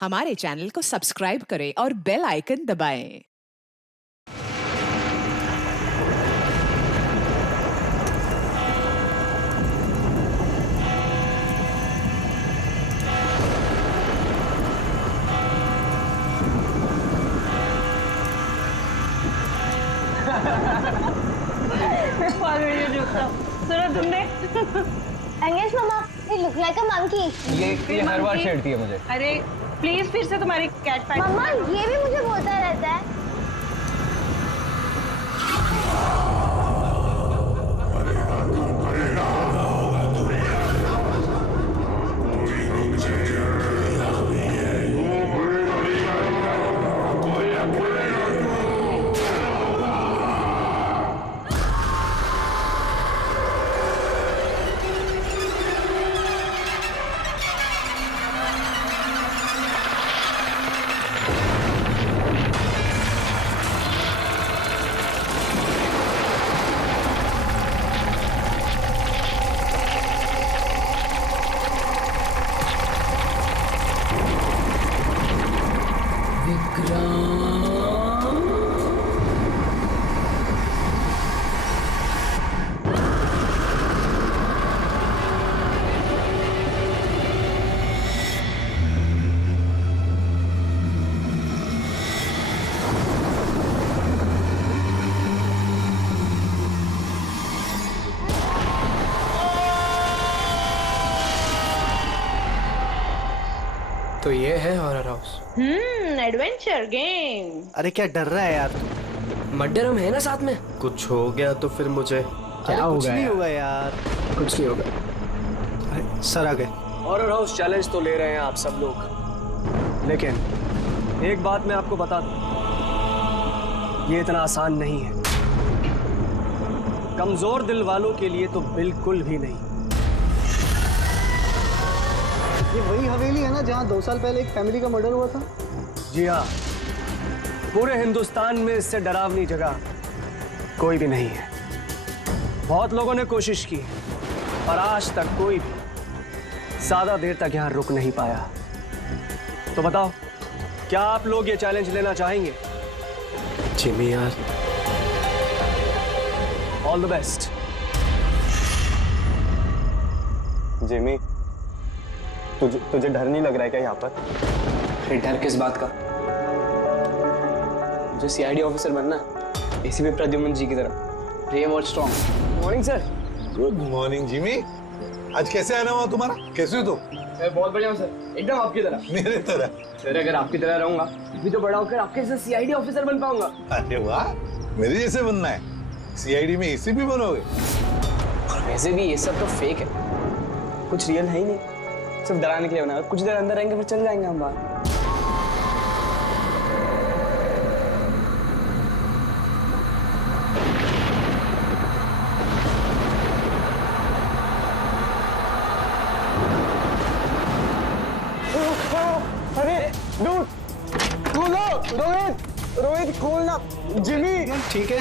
हमारे चैनल को सब्सक्राइब करें और बेल आइकन दबाएं। सुना तुमने? Engage mama, he look like a monkey. ये हर बार छेड़ती है मुझे। अरे प्लीज फिर से तुम्हारी कैट फाइट। मम्मा ये भी मुझे बोलता रहता है। तो ये है हॉरर हाउस। Adventure game. अरे क्या डर रहा है यार? मर्डर हम है ना साथ में। कुछ हो गया तो फिर मुझे क्या कुछ होगा नहीं यार? होगा यार। कुछ नहीं होगा। अरे सर आ गए। हॉरर हाउस चैलेंज तो ले रहे हैं आप सब लोग, लेकिन एक बात मैं आपको बता दूं, ये इतना आसान नहीं है। कमजोर दिल वालों के लिए तो बिल्कुल भी नहीं। ये वही हवेली है ना जहाँ 2 साल पहले एक फैमिली का मर्डर हुआ था? जी हाँ, पूरे हिंदुस्तान में इससे डरावनी जगह कोई भी नहीं है। बहुत लोगों ने कोशिश की और आज तक कोई भी ज्यादा देर तक यहाँ रुक नहीं पाया। तो बताओ, क्या आप लोग ये चैलेंज लेना चाहेंगे? जिमी यार, ऑल द बेस्ट। जिमी, तुझे डर नहीं लग रहा है क्या यहाँ पर? फिर डर किस बात का? मुझे सीआईडी ऑफिसर बनना है, एसीपी प्रद्युमन जी की तरह। ब्रेव और strong. Morning sir. Good morning Jimmy. आज कैसे आना हुआ तुम्हारा? कैसे हो तुम? मैं बहुत बढ़िया हूँ सर, एकदम आपकी तरह। मेरे तरह? सर अगर आपकी तरह रहूंगा भी तो बड़ा होकर आपके जैसे सीआईडी ऑफिसर बन पाऊंगा। अरे वाह, मेरे जैसे बनना है। सीआईडी में एसीपी बनोगे? और वैसे भी ये सब तो फेक है, कुछ रियल है ही नहीं, सिर्फ डराने के लिए बना। कुछ देर अंदर रहेंगे फिर चल जाएंगे हम बाहर। अरे रोहित खोलना। जिमी, ठीक है।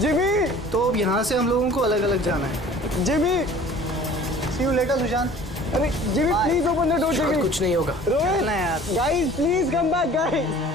जिमी, तो अब यहाँ से हम लोगों को अलग अलग जाना है। Jimmy, see you later Sushant. अरे Jimmy please open the door. Jimmy, कुछ नहीं होगा। रोहित ना यार। Guys please come back guys.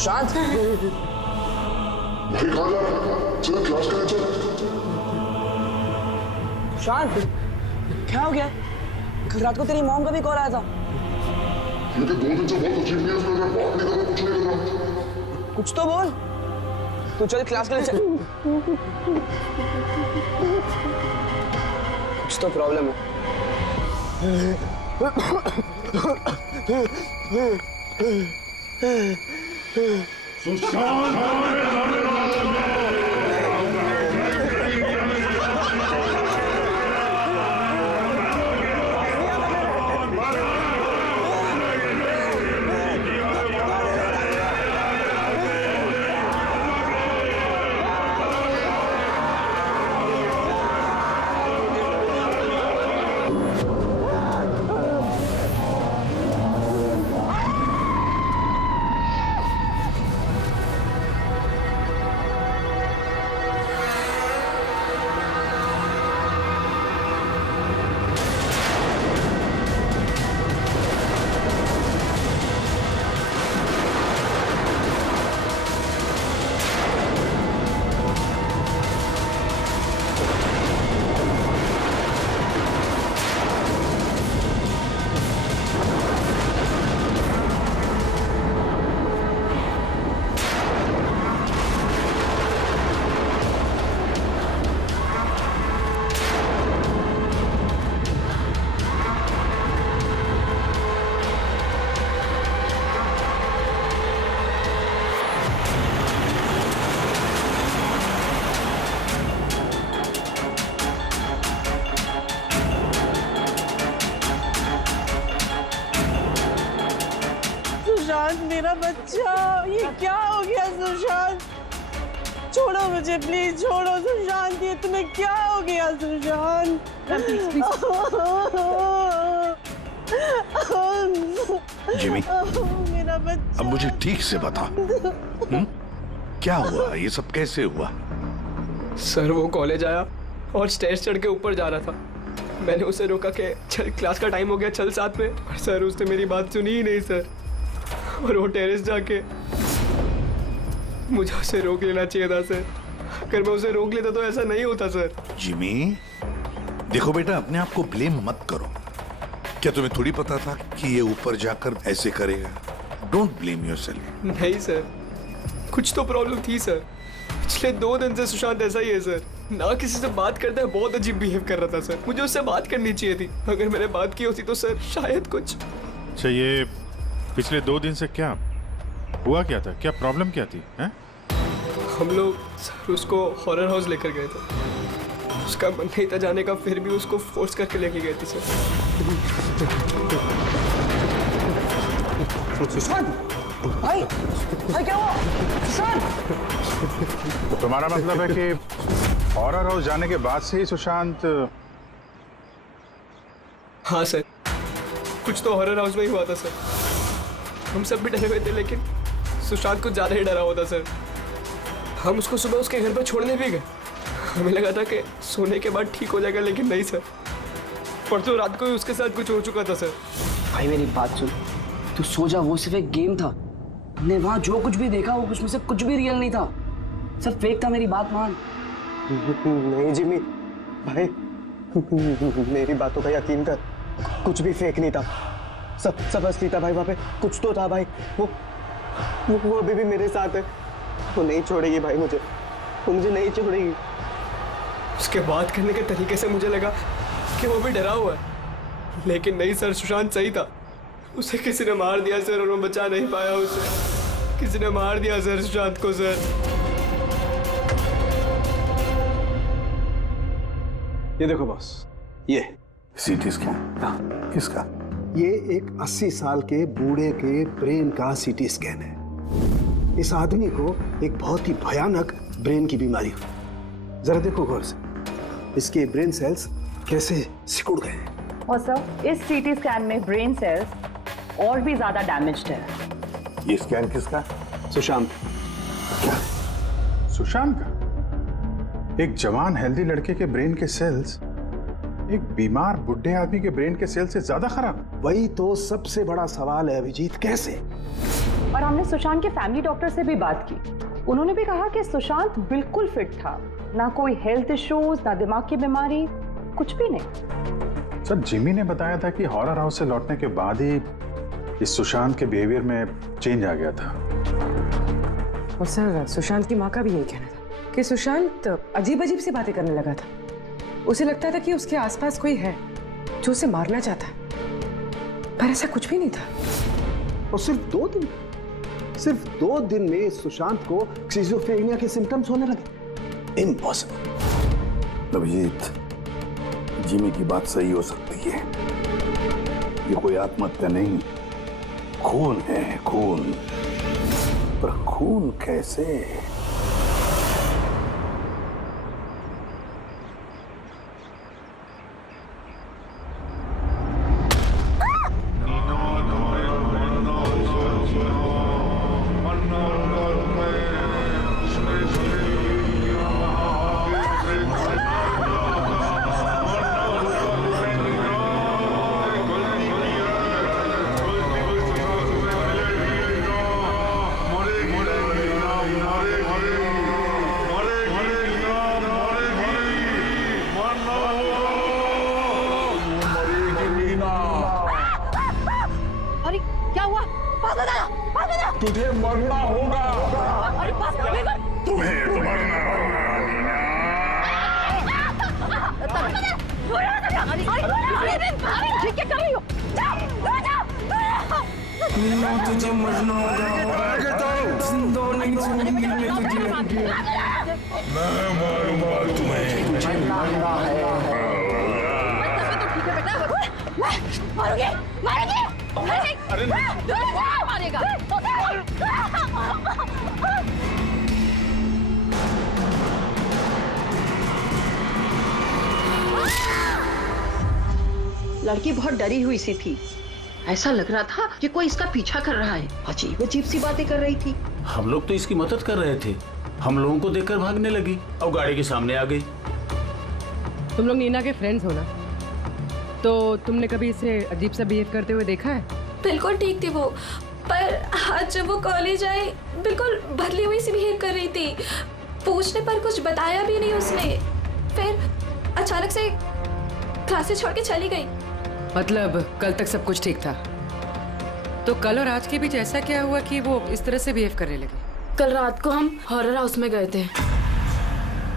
Sushant Sushant क्या हो गया? कल रात को तेरी मॉम का भी कॉल आया था। कुछ तो बोल। तू चल क्लास के लिए चल। कुछ तो प्रॉब्लम है। सुशांत मेरा बच्चा, ये क्या हो गया सुशांत? छोड़ो मुझे प्लीज, छोड़ो सुशांत, ये तुम्हें क्या हो गया सुशांत? जिमी, मेरा बच्चा। अब मुझे ठीक से बता, क्या हुआ? ये सब कैसे हुआ? सर वो कॉलेज आया और स्टेज चढ़ के ऊपर जा रहा था। मैंने उसे रोका कि चल क्लास का टाइम हो गया, चल साथ में। पर सर उसने मेरी बात सुनी ही नहीं सर। और वो टेरेस जाके मुझे उसे रोक लेना चाहिए था सर। अगर मैं उसे रोक लेता तो ऐसा नहीं होता सर। जिमी, देखो बेटा, अपने आप को ब्लेम मत करो। क्या तुम्हें थोड़ी पता था कि ये ऊपर जाकर ऐसे करेगा? Don't blame yourself. नहीं सर, कुछ तो प्रॉब्लम थी सर। पिछले 2 दिन से सुशांत ऐसा ही है सर। ना किसी से बात करता है, बहुत अजीब बिहेव कर रहा था सर। मुझे उससे बात करनी चाहिए थी। अगर मैंने बात की होती तो सर शायद कुछ। अच्छा, ये पिछले 2 दिन से क्या हुआ? क्या था? क्या प्रॉब्लम क्या थी? हैं? हम लोग सर उसको हॉरर हाउस लेकर गए थे। उसका मन नहीं था जाने का, फिर भी उसको फोर्स करके लेके गए थे सर। सुशांत भाई, भाई क्या हुआ? सुशांत! तो तुम्हारा मतलब है कि हॉरर हाउस जाने के बाद से ही सुशांत? हाँ सर, कुछ तो हॉरर हाउस में ही हुआ था सर। हम सब भी डरे हुए थे, लेकिन सुशांत कुछ ज्यादा ही डरा हुआ था सर। हम उसको सुबह उसके घर पर छोड़ने भी गए। हमें लगा था कि सोने के बाद ठीक हो जाएगा, लेकिन नहीं सर। परसों रात को ही उसके साथ कुछ हो चुका था सर। भाई मेरी बात सुन, तू सो जा। वो सिर्फ एक गेम था। हमने वहां जो कुछ भी देखा वो उसमें से कुछ भी रियल नहीं था, सब फेक था। मेरी बात मान। नहीं जिमी भाई, मेरी बातों का यकीन कर। कुछ भी फेक नहीं था, सब असली था भाई। वहाँ पे कुछ तो था भाई। वो अभी भी मेरे साथ है। वो नहीं छोड़ेगी भाई मुझे, वो मुझे नहीं छोड़ेगी। उसके बात करने के तरीके से मुझे लगा कि वो भी डरा हुआ है, लेकिन नहीं सर, सुशांत सही था। उसे किसी ने मार दिया सर, और मैं बचा नहीं पाया उसे। किसी ने मार दिया सर सुशांत को सर। ये देखो बॉस, ये सीटी स्कैन किसका? ये एक 80 साल के बूढ़े के ब्रेन का सीटी स्कैन है। इस आदमी को एक बहुत ही भयानक ब्रेन की बीमारी हुई। जरा देखो गौर से, इसके ब्रेन सेल्स कैसे सिकुड़ गए हैं। और सर इस सीटी स्कैन में ब्रेन सेल्स और भी ज्यादा डैमेज्ड है। ये स्कैन किसका? सुशांत। क्या? सुशांत का? एक जवान हेल्दी लड़के के ब्रेन के सेल्स एक बीमार बुढ़े आदमी के ब्रेन के सेल से ज्यादा खराब? वही तो सबसे बड़ा सवाल है अभिजीत, कैसे? और हमने सुशांत के फैमिली डॉक्टर से भी बात की। उन्होंने भी कहा कि सुशांत बिल्कुल फिट था, ना कोई हेल्थ इश्यूज, ना दिमाग की बीमारी, कुछ भी नहीं। सर, जिमी ने बताया था कि हॉरर हाउस से लौटने के बाद ही इस सुशांत के बिहेवियर में चेंज आ गया था। और सर, सुशांत की माँ का भी यही कहना था कि सुशांत अजीब अजीब सी बातें करने लगा था। उसे लगता था कि उसके आसपास कोई है जो उसे मारना चाहता है, पर ऐसा कुछ भी नहीं था। और सिर्फ 2 दिन में सुशांत को स्किज़ोफ्रेनिया के सिम्टम्स होने लगे। इम्पॉसिबल। अभिजीत, जिमी की बात सही हो सकती है। ये कोई आत्महत्या नहीं, खून है, खून। पर खून कैसे? तुझे मरना होगा। तुम्हें तो मरना तुझे मरना होगा। मैं मारूंगा तुम्हें। मारोगे मारोगे अरे मारेगा। लड़की बहुत डरी हुई सी थी। ऐसा लग रहा था कि कोई इसका पीछा कर रहा है। अजीब अजीब सी बातें कर रही थी। हम लोग तो इसकी मदद कर रहे थे। हम लोगों को देखकर भागने लगी और गाड़ी के सामने आ गई। तुम लोग नीना के फ्रेंड्स हो ना, तो तुमने कभी इसे अजीब सा बिहेव करते हुए देखा है? बिल्कुल ठीक थी वो, पर आज जब वो कॉलेज आई बिल्कुल बदली हुई सी बिहेव कर रही थी। पूछने पर कुछ बताया भी नहीं उसने। फिर अचानक से क्लासेस छोड़ के चली गई। मतलब कल तक सब कुछ ठीक था, तो कल और आज के बीच ऐसा क्या हुआ कि वो इस तरह से बिहेव करने लगी? कल रात को हम हॉरर हाउस में गए थे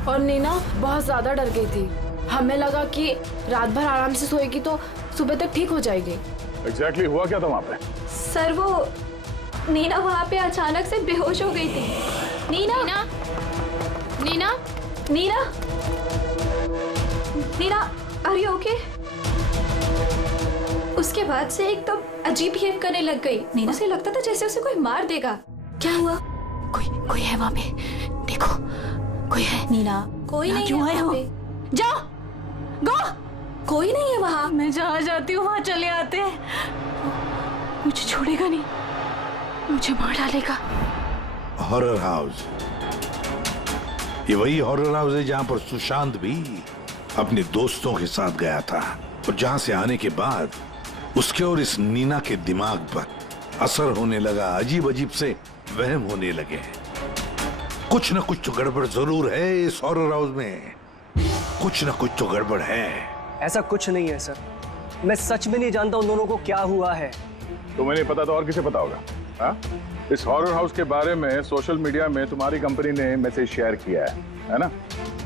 और नीना बहुत ज्यादा डर गई थी। हमें लगा कि रात भर आराम से सोएगी तो सुबह तक ठीक हो जाएगी। एग्जैक्टली हुआ क्या था वहाँ पे? सर, वो नीना वहाँ पे अचानक से बेहोश हो गई थी। Neena Neena Neena Neena Neena, are you okay? उसके बाद से एकदम अजीब बिहेव करने लग गई। उसे लगता था जैसे उसे कोई मार देगा। क्या हुआ? कोई है वहाँ पे, देखो कोई है। नीना, कोई नहीं क्यों है वहाँ पे? जाओ गो, कोई नहीं है वहाँ। मैं जहाँ जाती हूँ वहाँ चले आते हैं। मुझे छोड़ेगा नहीं, मुझे मार डालेगा। हॉरर हाउस, ये वही हॉरर हाउस है जहाँ पर सुशांत भी अपने दोस्तों के साथ गया था और जहाँ से आने के बाद उसके और इस नीना के दिमाग पर असर होने लगा। अजीब अजीब से वहम होने लगे। कुछ न कुछ तो गड़बड़ जरूर है इस हॉरर हाउस में, कुछ न कुछ तो गड़बड़ है। ऐसा कुछ नहीं है सर, मैं सच में नहीं जानता उन दोनों को क्या हुआ है। तुम्हें नहीं पता तो और किसे पता होगा? हाँ? इस हॉरर हाउस के बारे में सोशल मीडिया में तुम्हारी कंपनी ने मैसेज शेयर किया है ना?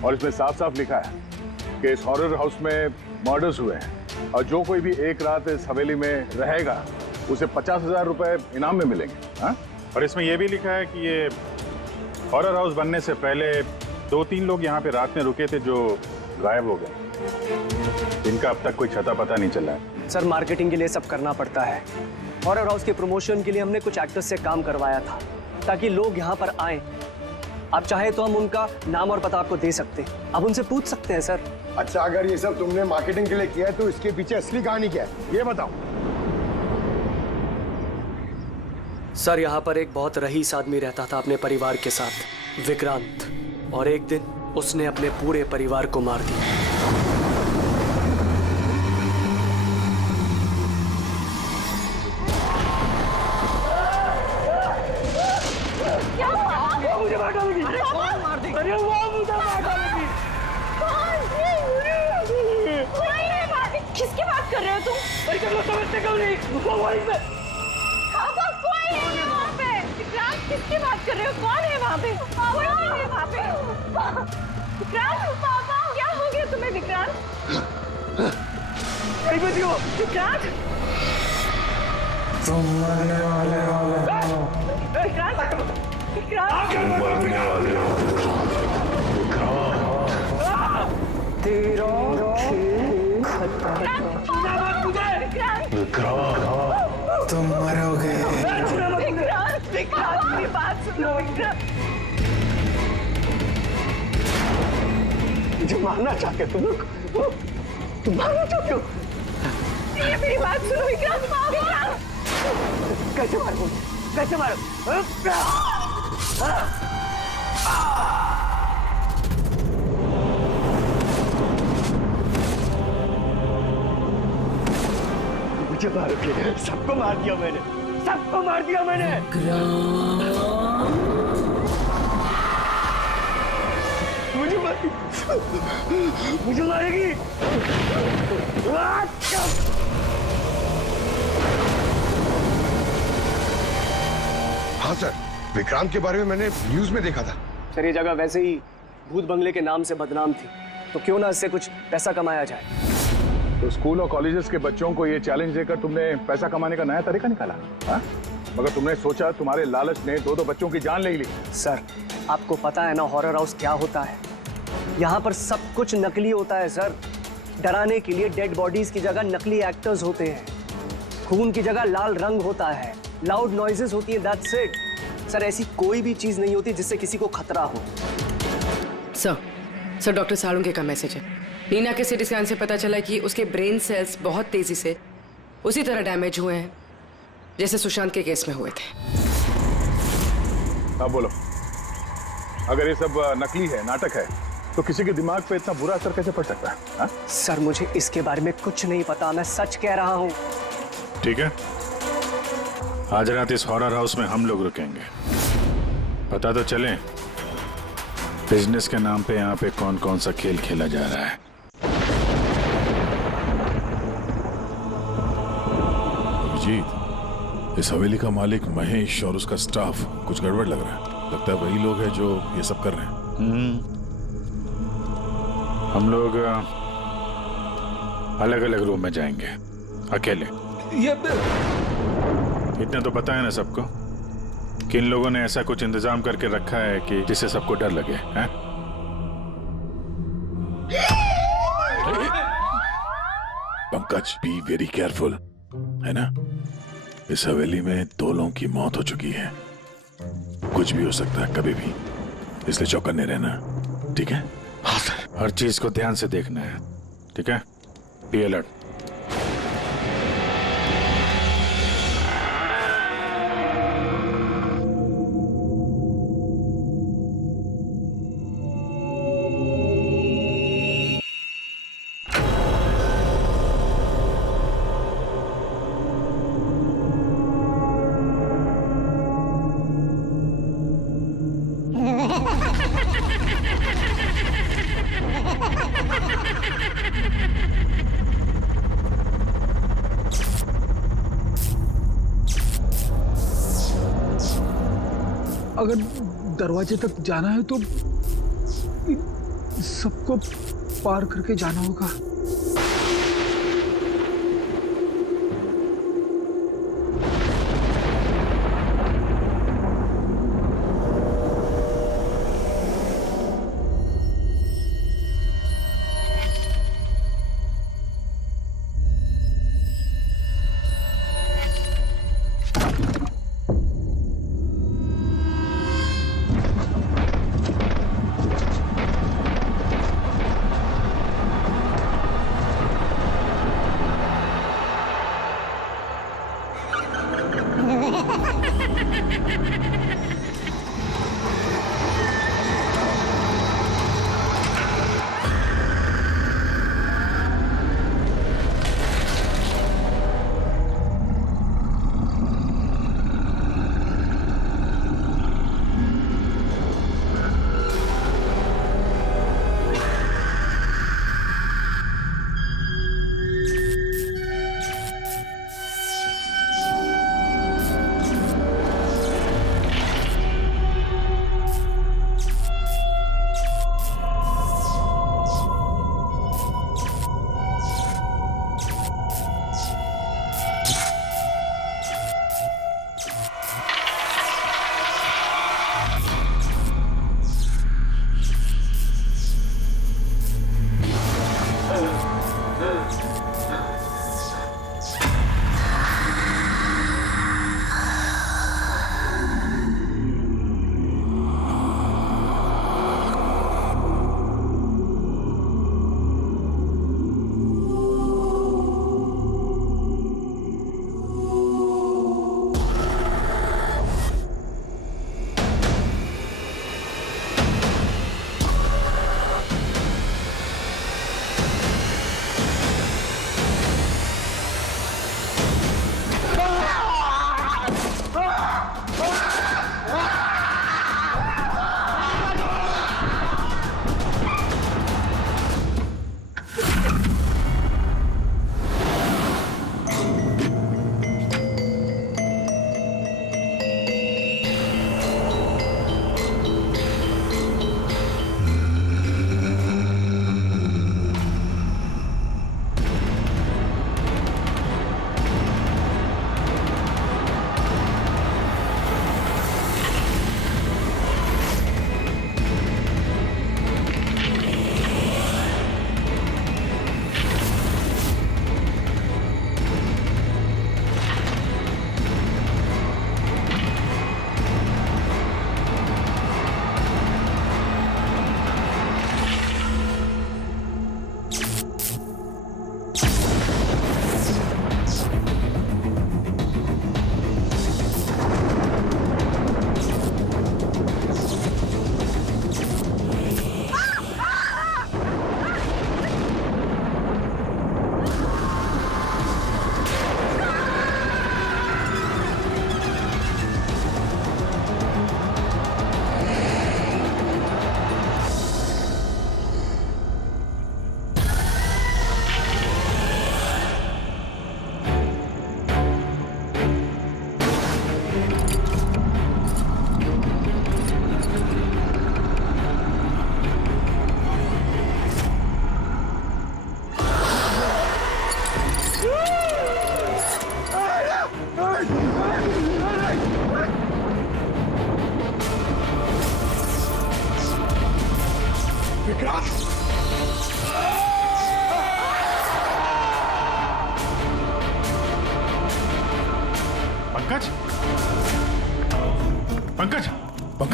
और इसमें साफ साफ लिखा है कि इस हॉरर हाउस में मर्डर्स हुए हैं और जो कोई भी एक रात इस हवेली में रहेगा उसे 50,000 रुपए इनाम में मिलेंगे। हाँ? और इसमें यह भी लिखा है कि ये हॉरर हाउस बनने से पहले 2-3 लोग यहाँ पे रात में रुके थे जो गायब हो गए। इनका अब तक कोई छता पता नहीं चला है। सर, मार्केटिंग के लिए सब करना पड़ता है। हॉरर हाउस के प्रमोशन के लिए हमने कुछ एक्टर्स से काम करवाया था ताकि लोग यहाँ पर आए। आप चाहे तो हम उनका नाम और पता आपको दे सकते हैं, आप उनसे पूछ सकते हैं सर। अच्छा, अगर ये सब तुमने मार्केटिंग के लिए किया है तो इसके पीछे असली कहानी क्या है ये बताओ। सर, यहाँ पर एक बहुत रईस आदमी रहता था अपने परिवार के साथ, विक्रांत, और एक दिन उसने अपने पूरे परिवार को मार दिया। क्या हुआ? मुझे मार डालेगी। अरे कौन मार देगी? अरे वो मुझे मार डालेगी। किसकी बात कर रहे हो तुम? अरे कब समझते क्यों नहीं? वो वहीं पे। पापा कोई नहीं है वहाँ पे। विक्रांत किसकी बात कर रहे हो? कौन है वहाँ पे? कोई नहीं है वहाँ पे। विक्रांत पापा क्या हो गया तुम्हें विक्रांत? कहीं पे थी वो? विक्रांत तुम मरने वाले हो। विक्रांत विक्रांत तुम मरने वाले हो। तेरा विक्रांत तुम मरोगे। विक्रांत विक्रांत मेरी बात सुनो विक्रांत। मुझे मारना चाहते हो तुम लोग? तुम मारना चाहते हो? ये मेरी बात सुनो विक्रांत। विक्रांत कैसे मारो? कैसे मारो? मुझे मारोगे? सबको मार दिया मैंने। सबको मार दिया मैंने। मुझे मारेगी। मुझे मारेगी। हाँ सर, विक्रांत के बारे में मैंने न्यूज में देखा था। सर ये जगह वैसे ही भूत बंगले के नाम से बदनाम थी, तो क्यों ना इससे कुछ पैसा कमाया जाए। तो स्कूल और कॉलेजेस के बच्चों को ये चैलेंज देकर तुमने पैसा कमाने का नया तरीका निकाला, हाँ? मगर तुमने सोचा तुम्हारे लालच ने दो बच्चों की जान ले ली। सर आपको पता है ना हॉरर हाउस क्या होता है? यहाँ पर सब कुछ नकली होता है सर। डराने के लिए डेड बॉडीज की जगह नकली एक्टर्स होते हैं। खून की जगह लाल रंग होता है। लाउड नॉइजेस होती है, दैट्स इट। सर ऐसी कोई भी चीज नहीं होती जिससे किसी को खतरा हो। सर डॉक्टर सालुंके का मैसेज है। नीना के सीटी स्कैन से पता चला कि उसके ब्रेन सेल्स बहुत तेजी से उसी तरह डैमेज हुए हैं जैसे सुशांत के केस में हुए थे। अब बोलो, अगर ये सब नकली है, नाटक है, तो किसी के दिमाग पे इतना बुरा असर कैसे पड़ सकता है, हा? सर मुझे इसके बारे में कुछ नहीं पता, मैं सच कह रहा हूँ। ठीक है, आज रात इस हॉरर हाउस में हम लोग रुकेंगे। पता तो चले बिजनेस के नाम पे यहाँ पे कौन कौन सा खेल खेला जा रहा है। अभिजीत, इस हवेली का मालिक महेश और उसका स्टाफ कुछ गड़बड़ लग रहा है। लगता है वही लोग हैं जो ये सब कर रहे हैं। हम लोग अलग अलग रूम में जाएंगे, अकेले। इतना तो पता है ना सबको कि इन लोगों ने ऐसा कुछ इंतजाम करके रखा है कि जिससे सबको डर लगे, हैं? पंकज, बी वेरी केयरफुल, है ना? इस हवेली में 2 लोगों की मौत हो चुकी है। कुछ भी हो सकता है कभी भी, इसलिए चौकन्ने रहना, ठीक है? हाँ सर। हर चीज को ध्यान से देखना है, ठीक है? Be alert. अगर दरवाजे तक जाना है तो सबको पार करके जाना होगा।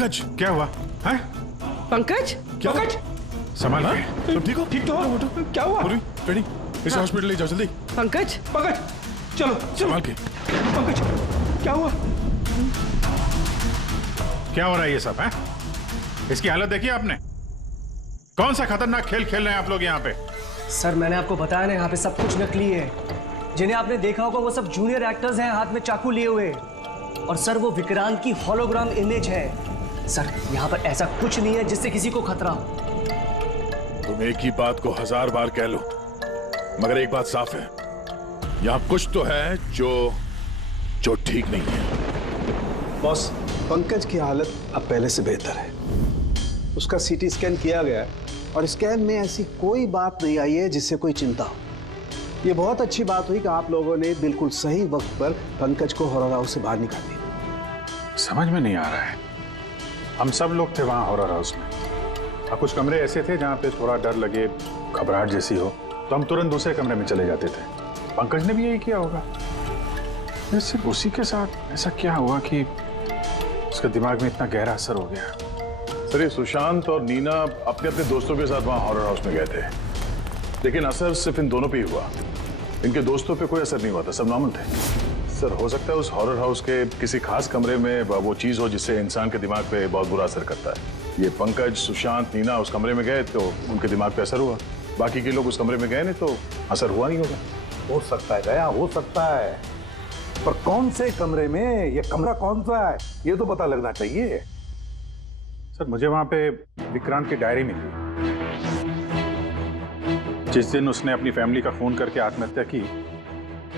पंकज क्या हुआ है? पंकज, क्या पंकज, संभाल के। तुम ठीक हो? ठीक तो हो? क्या हुआ? रेडी, इसे हॉस्पिटल ले जाओ जल्दी। पंकज, पंकज, चलो संभाल के। पंकज, क्या हुआ? क्या हो रहा है ये सब है? इसकी हालत देखी आपने? कौन सा खतरनाक खेल खेल रहे हैं आप लोग यहाँ पे? सर मैंने आपको बताया ना, यहाँ पे सब कुछ नकली है। जिन्हें आपने देखा होगा वो सब जूनियर एक्टर्स हैं, हाथ में चाकू लिए हुए। और सर वो विक्रांत की होलोग्राम इमेज है। सर यहाँ पर ऐसा कुछ नहीं है जिससे किसी को खतरा हो। तुम एक ही बात को 1000 बार कह लो, मगर एक बात साफ है, यहाँ कुछ तो है जो ठीक नहीं है। बॉस, पंकज की हालत अब पहले से बेहतर है। उसका सीटी स्कैन किया गया है और स्कैन में ऐसी कोई बात नहीं आई है जिससे कोई चिंता हो। ये बहुत अच्छी बात हुई कि आप लोगों ने बिल्कुल सही वक्त पर पंकज को हॉरर हाउस से बाहर निकाल दिया। समझ में नहीं आ रहा है, हम सब लोग थे वहां हॉरर हाउस में। और कुछ कमरे ऐसे थे जहां पे थोड़ा डर लगे, घबराहट जैसी हो, तो हम तुरंत दूसरे कमरे में चले जाते थे। पंकज ने भी यही किया होगा। सिर्फ उसी के साथ ऐसा क्या हुआ कि उसके दिमाग में इतना गहरा असर हो गया? सर ये सुशांत और नीना अपने अपने दोस्तों के साथ वहां हॉरर हाउस में गए थे, लेकिन असर सिर्फ इन दोनों पे ही हुआ। इनके दोस्तों पे कोई असर नहीं हुआ था, सब नॉर्मल थे। सर हो सकता है उस हॉरर हाउस के किसी खास कमरे में वो चीज हो जिससे इंसान के दिमाग पे बहुत बुरा असर करता है। ये पंकज, सुशांत, नीना उस कमरे में गए तो उनके दिमाग पे असर हुआ। बाकी के लोग उस कमरे में गए नहीं तो असर हुआ नहीं होगा। हो सकता है गया, हो सकता है, पर कौन से कमरे में, ये कमरा कौन सा है, ये तो पता लगना चाहिए। सर मुझे वहां पे विक्रांत की डायरी मिली। जिस दिन उसने अपनी फैमिली का फोन करके आत्महत्या की,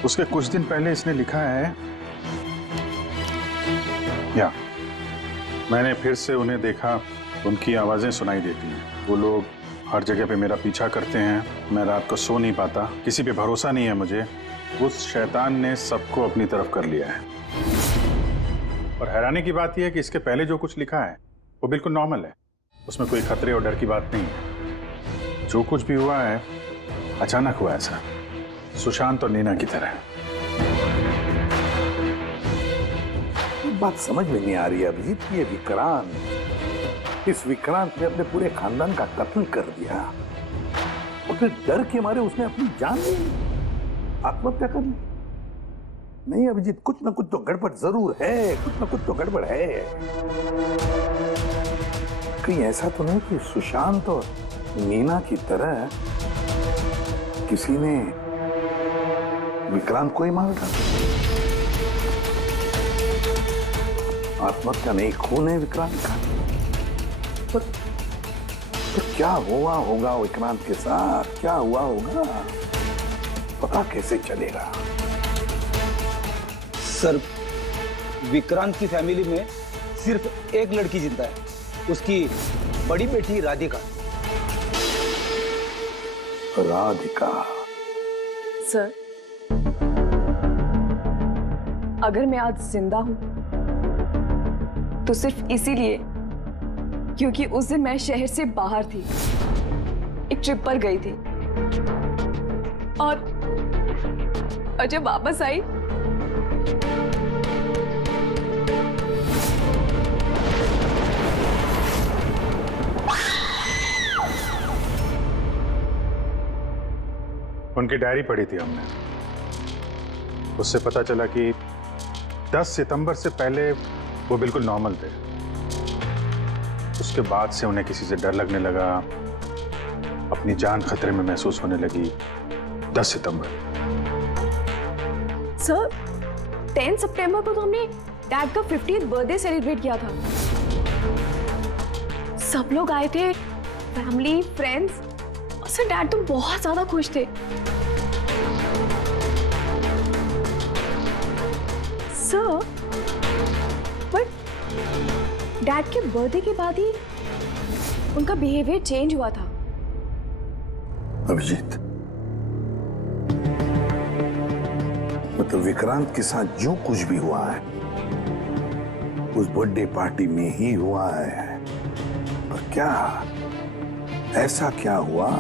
उसके कुछ दिन पहले इसने लिखा है, या मैंने फिर से उन्हें देखा, उनकी आवाजें सुनाई देती हैं। वो लोग हर जगह पे मेरा पीछा करते हैं, मैं रात को सो नहीं पाता, किसी पे भरोसा नहीं है मुझे। उस शैतान ने सबको अपनी तरफ कर लिया है। और हैरानी की बात यह है कि इसके पहले जो कुछ लिखा है वो बिल्कुल नॉर्मल है, उसमें कोई खतरे और डर की बात नहीं है। जो कुछ भी हुआ है अचानक हुआ ऐसा, सुशांत और नीना की तरह। बात समझ में नहीं आ रही अभिजीत, ये विक्रांत, इस विक्रांत ने अपने पूरे खानदान का कत्ल कर दिया और फिर डर के मारे उसने अपनी जान ली, आत्महत्या कर ली। नहीं अभिजीत, कुछ ना कुछ तो गड़बड़ जरूर है, कुछ ना कुछ तो गड़बड़ है। कहीं ऐसा तो नहीं कि सुशांत और नीना की तरह किसी ने विक्रांत को ही मार डाला? आत्महत्या नहीं, खून है विक्रांत का। पर क्या हुआ होगा विक्रांत के साथ, क्या हुआ होगा, पता कैसे चलेगा? सर विक्रांत की फैमिली में सिर्फ एक लड़की जिंदा है, उसकी बड़ी बेटी राधिका। राधिका? सर अगर मैं आज जिंदा हूं तो सिर्फ इसीलिए क्योंकि उस दिन मैं शहर से बाहर थी, एक ट्रिप पर गई थी और जब वापस आई उनकी डायरी पढ़ी थी हमने, उससे पता चला कि 10 सितंबर से पहले वो बिल्कुल नॉर्मल थे। उसके बाद से उन्हें किसी से डर लगने लगा, अपनी जान खतरे में महसूस होने लगी। 10 सितंबर। सर 10 सितंबर को तो हमने डैड का 50th बर्थडे सेलिब्रेट किया था। सब लोग आए थे, फैमिली, फ्रेंड्स। सर डैड तो बहुत ज्यादा खुश थे। सर बट डैड के बर्थडे के बाद ही उनका बिहेवियर चेंज हुआ था। अभिजीत, मतलब विक्रांत के साथ जो कुछ भी हुआ है उस बर्थडे पार्टी में ही हुआ है, पर क्या ऐसा क्या हुआ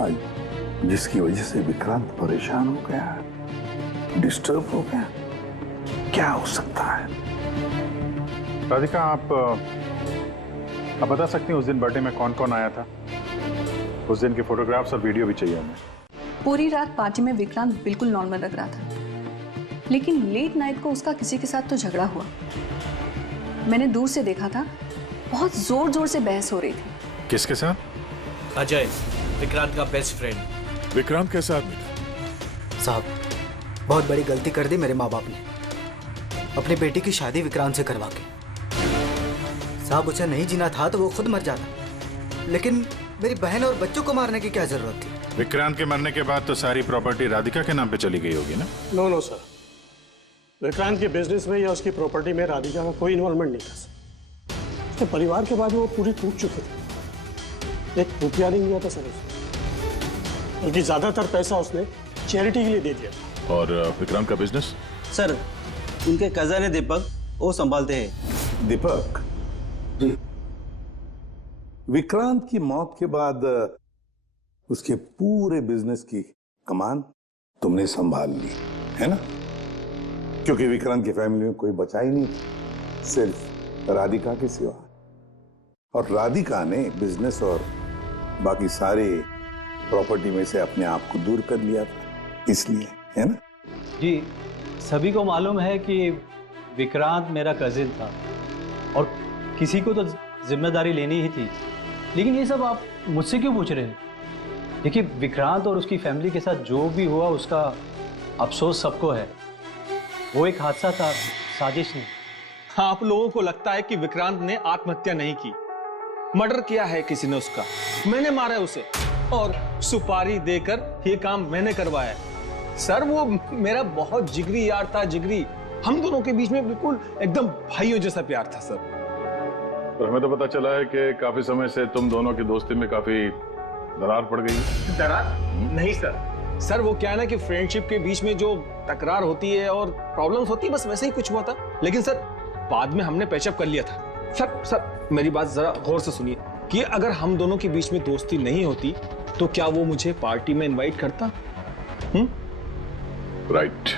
जिसकी वजह से विक्रांत परेशान हो गया, डिस्टर्ब हो गया? क्या हो सकता है? राधिका, आप बता सकते हैं उस दिन बर्थडे में कौन कौन आया था? उस दिन के फोटोग्राफ्स और वीडियो भी चाहिए हमें। पूरी रात पार्टी में विक्रांत बिल्कुल नॉर्मल लग रहा था, लेकिन लेट नाइट को उसका किसी के साथ तो झगड़ा हुआ। मैंने दूर से देखा था, बहुत जोर जोर से बहस हो रही थी। किसके साथ? अजय, विक्रांत का बेस्ट फ्रेंड। विक्रांत कैसा आदमी था? साहब, बहुत बड़ी गलती कर दी मेरे माँ बाप ने, अपनी बेटी की शादी विक्रांत से करवा के। साहब, उसे नहीं जीना था तो वो खुद मर जाता, लेकिन मेरी बहन और बच्चों को मारने की क्या जरूरत थी? विक्रांत के मरने के बाद तो सारी प्रॉपर्टी राधिका के नाम पे चली गई होगी ना? नो सर, विक्रांत के बिजनेस में या उसकी प्रॉपर्टी में राधिका का कोई इन्वॉल्वमेंट नहीं था। उसके परिवार के बाद वो पूरी टूट चुकी थी। एक रुपया नहीं दिया था सर उसने, बल्कि ज्यादातर पैसा उसने चैरिटी के लिए दे दिया था। और विक्रांत का बिजनेस? सर, उनके कजन है दीपक, वो संभालते हैं। दीपक जी, विक्रांत की मौत के बाद उसके पूरे बिजनेस की कमान तुमने संभाल ली है ना? क्योंकि विक्रांत की फैमिली में कोई बचा ही नहीं, सिर्फ राधिका के सिवा। और राधिका ने बिजनेस और बाकी सारे प्रॉपर्टी में से अपने आप को दूर कर लिया था, इसलिए, है ना? जी, सभी को मालूम है कि विक्रांत मेरा कजिन था और किसी को तो जिम्मेदारी लेनी ही थी, लेकिन ये सब आप मुझसे क्यों पूछ रहे हैं? देखिए, विक्रांत और उसकी फैमिली के साथ जो भी हुआ उसका अफसोस सबको है। वो एक हादसा था, साजिश नहीं। आप लोगों को लगता है कि विक्रांत ने आत्महत्या नहीं की, मर्डर किया है किसी ने उसका। मैंने मारा है उसे और सुपारी देकर ये काम मैंने करवाया है। सर, वो मेरा बहुत जिगरी यार था, जिगरी। हम दोनों के बीच में बिल्कुल एकदम भाइयों जैसा प्यार था सर। पर हमें तो पता चला है कि काफी समय से तुम दोनों की दोस्ती में काफी दरार पड़ गई। दरार? नहीं सर। सर, वो क्या है ना कि फ्रेंडशिप के बीच में जो तकरार होती है और प्रॉब्लम्स होती है, बस वैसे ही कुछ हुआ था। लेकिन सर, बाद में हमने पैचअप कर लिया था। सर मेरी बात जरा गौर से सुनिए कि अगर हम दोनों के बीच में दोस्ती नहीं होती तो क्या वो मुझे पार्टी में इनवाइट करता? राइट।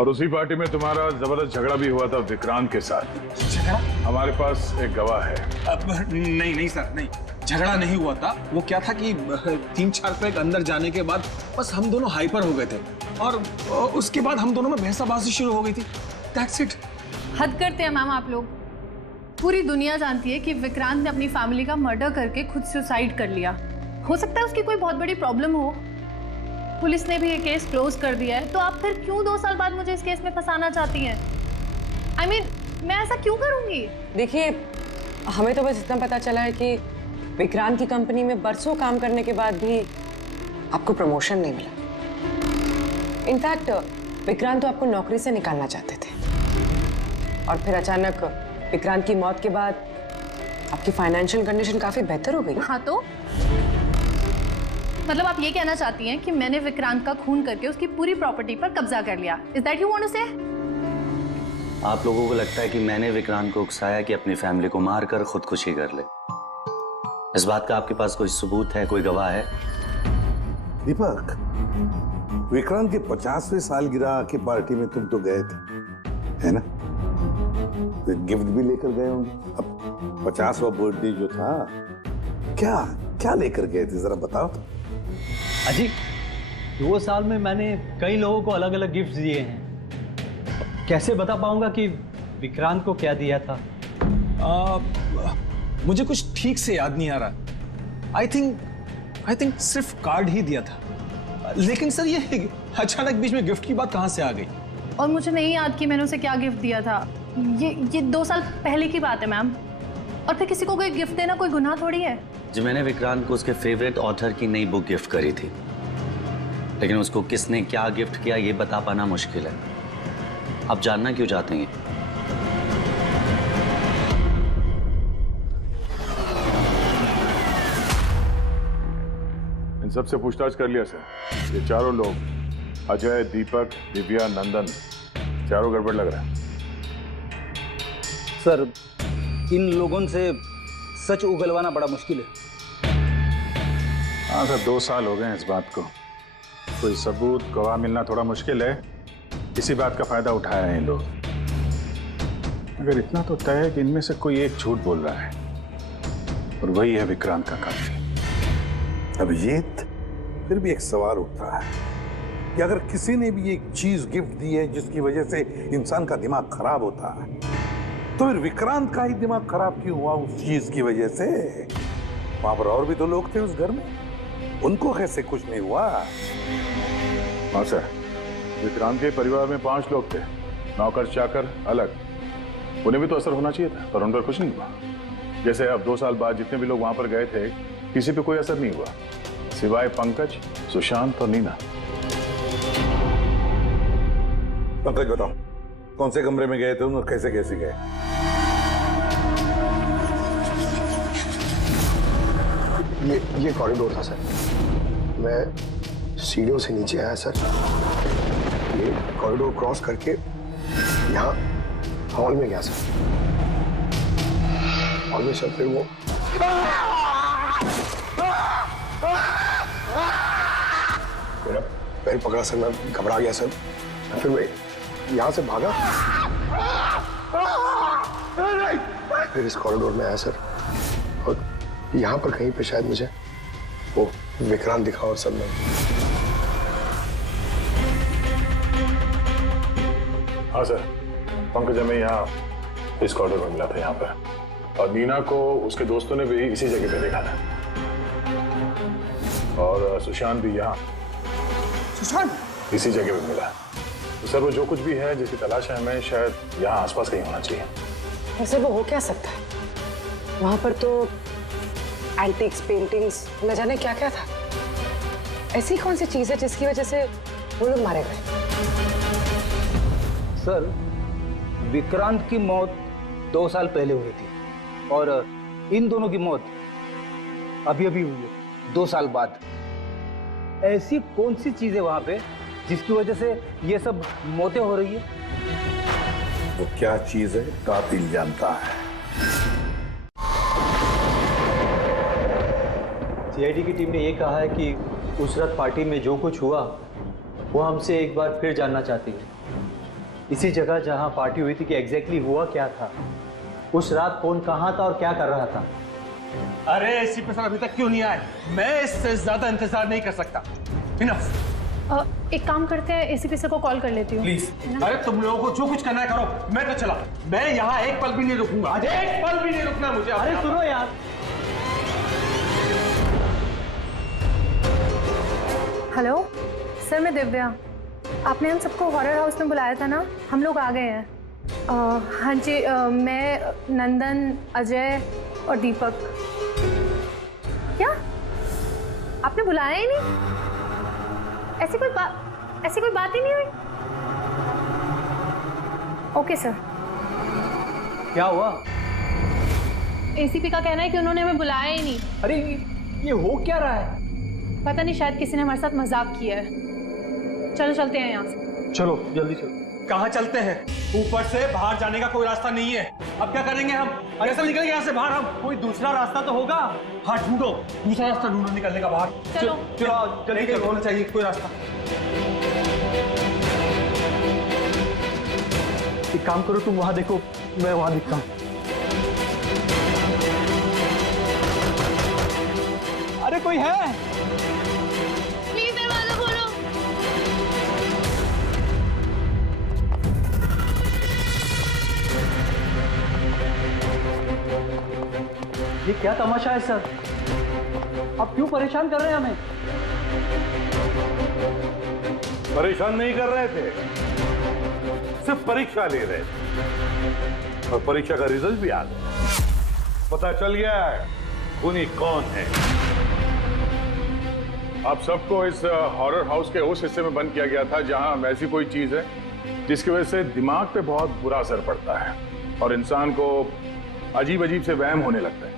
और उसी पार्टी में तुम्हारा जबरदस्त झगड़ा भी हुआ था विक्रांत के साथ। झगड़ा? हमारे पास एक गवाह है। नहीं सर, नहीं, झगड़ा नहीं हुआ था। वो क्या था कि 3-4 पैक अंदर जाने के बाद बस हम दोनों हाइपर हो गए थे और उसके बाद हम दोनों में बहसाबाजी शुरू हो गई थी। That's it। हद करते हैं मैम आप लोग। पूरी दुनिया जानती है कि विक्रांत ने अपनी फैमिली का मर्डर करके खुद सुसाइड कर लिया। हो सकता है उसकी कोई बहुत बड़ी प्रॉब्लम हो, पुलिस ने भी ये केस क्लोज कर दिया है, तो आप फिर क्यों 2 साल बाद मुझे इस केस में फंसाना चाहती हैं? I mean, मैं ऐसा क्यों करूंगी? देखिए, हमें तो बस इतना पता चला है कि विक्रांत की कंपनी में बरसों काम करने के बाद भी आपको प्रमोशन नहीं मिला। इनफैक्ट विक्रांत तो आपको नौकरी से निकालना चाहते थे, और फिर अचानक विक्रांत की मौत के बाद आपकी फाइनेंशियल कंडीशन काफी बेहतर हो गई। हाँ, तो मतलब आप ये कहना चाहती हैं कि मैंने विक्रांत का खून करके उसकी पूरी प्रॉपर्टी पर कब्जा कर लिया? Is that you want to say? आप लोगों को लगता है कि मैंने विक्रांत को उकसाया कि अपनी फैमिली को मारकर खुदकुशी कर ले। इस बात का आपके पास कोई सबूत है, कोई गवाह है? दीपक, विक्रांत के 50वें सालगिरह की पार्टी में तुम तो गए थे, है ना? गिफ्ट भी लेकर गए होंगे। अब 50वां बर्थडे जो था, क्या क्या लेकर गए थे, जरा बताओ। अजी, 2 साल में मैंने कई लोगों को अलग अलग गिफ्ट दिए हैं। कैसे बता पाऊंगा कि विक्रांत को क्या दिया था? मुझे कुछ ठीक से याद नहीं आ रहा। आई थिंक सिर्फ कार्ड ही दिया था। लेकिन सर, ये अचानक बीच में गिफ्ट की बात कहां से आ गई? और मुझे नहीं याद कि मैंने उसे क्या गिफ्ट दिया था। ये 2 साल पहले की बात है मैम। और फिर किसी को कोई गिफ्ट देना कोई गुनाह थोड़ी है। जी, मैंने विक्रांत को उसके फेवरेट ऑथर की नई बुक गिफ्ट करी थी, लेकिन उसको किसने क्या गिफ्ट किया ये बता पाना मुश्किल है। आप जानना क्यों चाहते हैं? इन सबसे पूछताछ कर लिया सर। ये चारों लोग, अजय, दीपक, दिव्या, नंदन, चारों गड़बड़ लग रहा है। सर, इन लोगों से सच उगलवाना बड़ा मुश्किल है। हाँ सर, 2 साल हो गए इस बात को। कोई सबूत, गवाह मिलना थोड़ा मुश्किल है। इसी बात का फायदा उठाया है इन लोग। अगर इतना तो तय है कि इनमें से कोई एक झूठ बोल रहा है, और वही है विक्रांत का कातिल। अभिजीत, फिर भी एक सवाल उठता है कि अगर किसी ने भी एक चीज गिफ्ट दी है जिसकी वजह से इंसान का दिमाग खराब होता है, तो फिर विक्रांत का ही दिमाग खराब क्यों हुआ उस चीज की वजह से? वहां पर और भी तो लोग थे उस घर में, उनको कैसे कुछ नहीं हुआ? हाँ सर, विक्रांत के परिवार में 5 लोग थे, नौकर चाकर अलग, उन्हें भी तो असर होना चाहिए था, पर उन पर कुछ नहीं हुआ। जैसे अब 2 साल बाद जितने भी लोग वहां पर गए थे, किसी पे कोई असर नहीं हुआ, सिवाय पंकज, सुशांत और नीना। पंकज बताओ, कौन से कमरे में गए थे और कैसे कैसे गए? ये कॉरिडोर था सर, मैं सीढ़ियों से नीचे आया सर, ये कॉरिडोर क्रॉस करके यहाँ हॉल में गया सर। हॉल में सर फिर वो मेरा पैर पकड़ा सर, मैं घबरा गया सर, फिर मैं यहाँ से भागा, फिर इस कॉरिडोर में आया सर, और यहाँ पर कहीं पे शायद मुझे वो विक्रांत दिखा और सब में। हाँ सर, पंकज हमें यहाँ इस कॉरिडोर में मिला था यहाँ पर, और नीना को उसके दोस्तों ने भी इसी जगह पे देखा था, और सुशांत भी यहाँ इसी जगह पे मिला। तो सर वो जो कुछ भी है जिसकी तलाश है हमें, शायद यहाँ आसपास कहीं होना चाहिए। वैसे वो हो क्या सकता है? वहां पर तो एंटीक्स, पेंटिंग्स, न जाने क्या क्या था। ऐसी कौन सी चीज है जिसकी वजह से वो लोग मारे गए? सर, विक्रांत की मौत 2 साल पहले हुई थी और इन दोनों की मौत अभी अभी हुई है 2 साल बाद। ऐसी कौन सी चीज है वहां पे जिसकी वजह से ये सब मौतें हो रही है? वो क्या चीज है कातिल जानता है। सीआईडी की टीम ने ये कहा है कि उस रात पार्टी में जो कुछ हुआ वो हमसे एक बार फिर जानना चाहती है। इसी जगह जहां पार्टी हुई थी कि एग्जैक्टली हुआ क्या था, उस रात कौन कहां था और क्या कर रहा था। अरे एसीपी सर अभी तक क्यों नहीं आए? मैं इससे ज्यादा इंतजार नहीं कर सकता। इनफ। एक काम करते हैं, एसीपी सर को कॉल कर लेती हूँ। प्लीज। अरे तुम लोगों को जो कुछ करना है करो, मैं तो चला। मैं यहाँ एक पल भी नहीं रुकूंगा, एक पल भी नहीं रुकना मुझे। अरे सुनो यार। हेलो सर, मैं दिव्या। आपने हम सबको हॉरर हाउस में बुलाया था ना, हम लोग आ गए हैं। हाँ जी, मैं, नंदन, अजय और दीपक। क्या आपने बुलाया ही नहीं? ऐसी कोई बात ही नहीं हुई? Okay sir. क्या हुआ? एसीपी का कहना है कि उन्होंने हमें बुलाया ही नहीं। अरे ये हो क्या रहा है? पता नहीं, शायद किसी ने हमारे साथ मजाक किया है। चलो चलते हैं यहाँ से। चलो जल्दी चलो। कहाँ चलते हैं? ऊपर से बाहर जाने का कोई रास्ता नहीं है। अब क्या करेंगे हम? कैसे निकलेंगे यहाँ से बाहर हम? कोई दूसरा रास्ता तो होगा। हाँ ढूंढो, दूसरा रास्ता ढूंढो निकलने का बाहर। चलो जल्दी होना चाहिए कोई रास्ता। एक काम करो, तुम वहां देखो, मैं वहां दिखता हूँ। अरे कोई है? प्लीज दरवाजा खोलो। ये क्या तमाशा है सर? आप क्यों परेशान कर रहे हैं हमें? परेशान नहीं कर रहे थे, सिर्फ परीक्षा ले रहे थे, और परीक्षा का रिजल्ट भी आ गया। पता चल गया है खूनी कौन है। आप सबको इस हॉरर हाउस के उस हिस्से में बंद किया गया था जहां ऐसी कोई चीज है जिसकी वजह से दिमाग पे बहुत बुरा असर पड़ता है और इंसान को अजीब अजीब से वहम होने लगता है,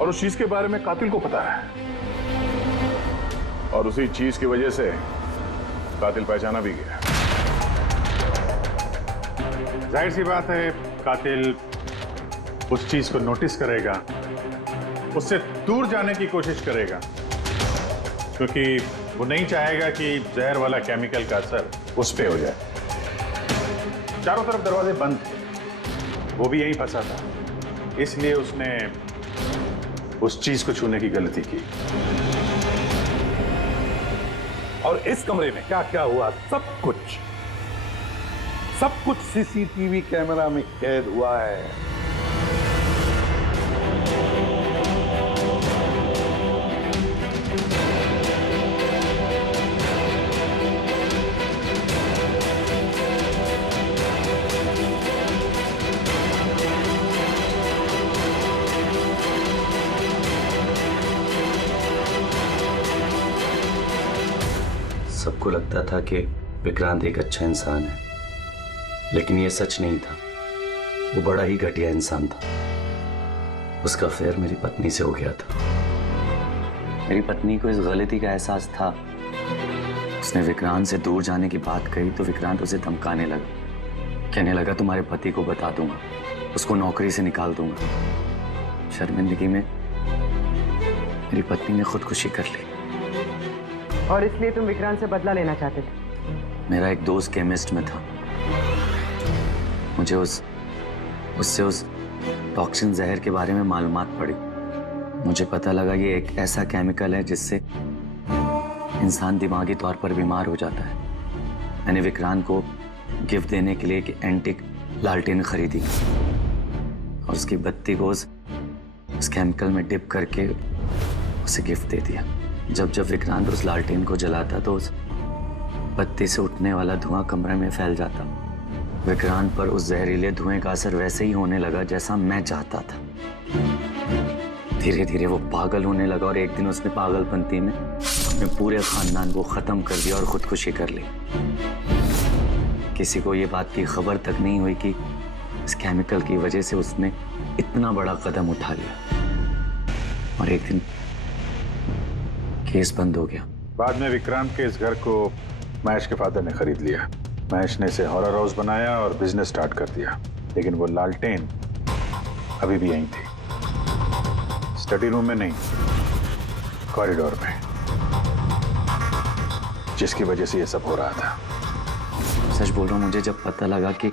और उस चीज के बारे में कातिल को पता है, और उसी चीज की वजह से कातिल पहचाना भी गया। जाहिर सी बात है कातिल उस चीज को नोटिस करेगा, उससे दूर जाने की कोशिश करेगा, क्योंकि वो नहीं चाहेगा कि जहर वाला केमिकल का असर उस पे हो जाए। चारों तरफ दरवाजे बंद थे, वो भी यहीं फंसा था, इसलिए उसने उस चीज को छूने की गलती की। और इस कमरे में क्या क्या हुआ, सब कुछ सीसीटीवी कैमरा में कैद हुआ है। सबको लगता था कि विक्रांत एक अच्छा इंसान है, लेकिन ये सच नहीं था। वो बड़ा ही घटिया इंसान था। उसका अफेयर मेरी पत्नी से हो गया था। मेरी पत्नी को इस गलती का एहसास था। उसने विक्रांत से दूर जाने की बात कही तो विक्रांत उसे धमकाने लगा। कहने लगा तुम्हारे पति को बता दूंगा, उसको नौकरी से निकाल दूंगा। शर्मिंदगी में मेरी पत्नी ने खुदकुशी कर ली। और इसलिए तुम विक्रांत से बदला लेना चाहते थे? मेरा एक दोस्त केमिस्ट में था। मुझे उससे उस टॉक्सिन जहर के बारे में मालूमात पड़ी। मुझे पता लगा ये एक ऐसा केमिकल है जिससे इंसान दिमागी तौर पर बीमार हो जाता है। मैंने विक्रांत को गिफ्ट देने के लिए एक एंटीक लालटेन खरीदी और उसकी बत्ती को उस केमिकल में डिप करके उसे गिफ्ट दे दिया। जब विक्रांत उस लालटेन को जलाता तो उस बत्ती से उठने वाला धुआं कमरे में फैल जाता। विक्रांत पर उस जहरीले धुएं का असर वैसे ही होने लगा जैसा मैं चाहता था। धीरे धीरे वो पागल होने लगा और एक दिन उसने पागलपंती में अपने पूरे खानदान को खत्म कर दिया और खुदकुशी कर ली। किसी को ये बात की खबर तक नहीं हुई कि इस केमिकल की वजह से उसने इतना बड़ा कदम उठा लिया। और एक दिन केस बंद हो गया। बाद में विक्रांत के इस घर को महेश के फादर ने खरीद लिया। महेश ने इसे हॉरर हाउस बनाया और बिजनेस स्टार्ट कर दिया। लेकिन वो लालटेन अभी भी यहीं थी, स्टडी रूम में नहीं, कॉरिडोर में, जिसकी वजह से ये सब हो रहा था। सच बोल रहा हूँ, मुझे जब पता लगा कि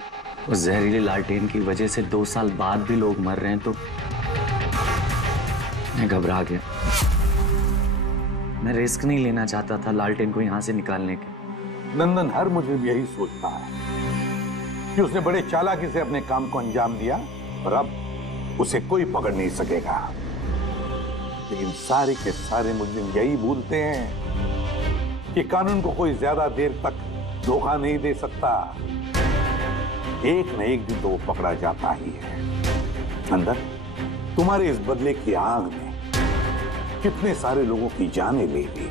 उस जहरीली लालटेन की वजह से 2 साल बाद भी लोग मर रहे हैं तो मैं घबरा गया। मैं रिस्क नहीं लेना चाहता था लालटेन को यहाँ से निकालने के। नंदन, हर मुजरिम यही सोचता है कि उसने बड़े चालाकी से अपने काम को अंजाम दिया और अब उसे कोई पकड़ नहीं सकेगा। लेकिन सारे के सारे मुजरिम यही भूलते हैं कि कानून को कोई ज्यादा देर तक धोखा नहीं दे सकता। एक न एक दिन तो वो पकड़ा जाता ही है। नंदन, तुम्हारे इस बदले की आग ने कितने सारे लोगों की जानें ले ली।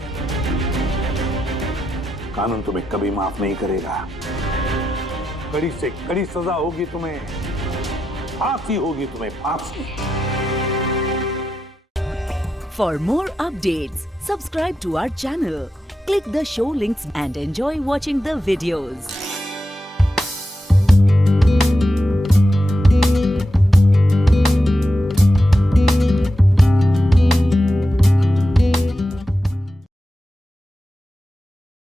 कानून तुम्हें कभी माफ नहीं करेगा। कड़ी से कड़ी सजा होगी तुम्हें, फांसी होगी तुम्हें, फांसी। For more updates, subscribe to our channel, click the show links and enjoy watching the videos.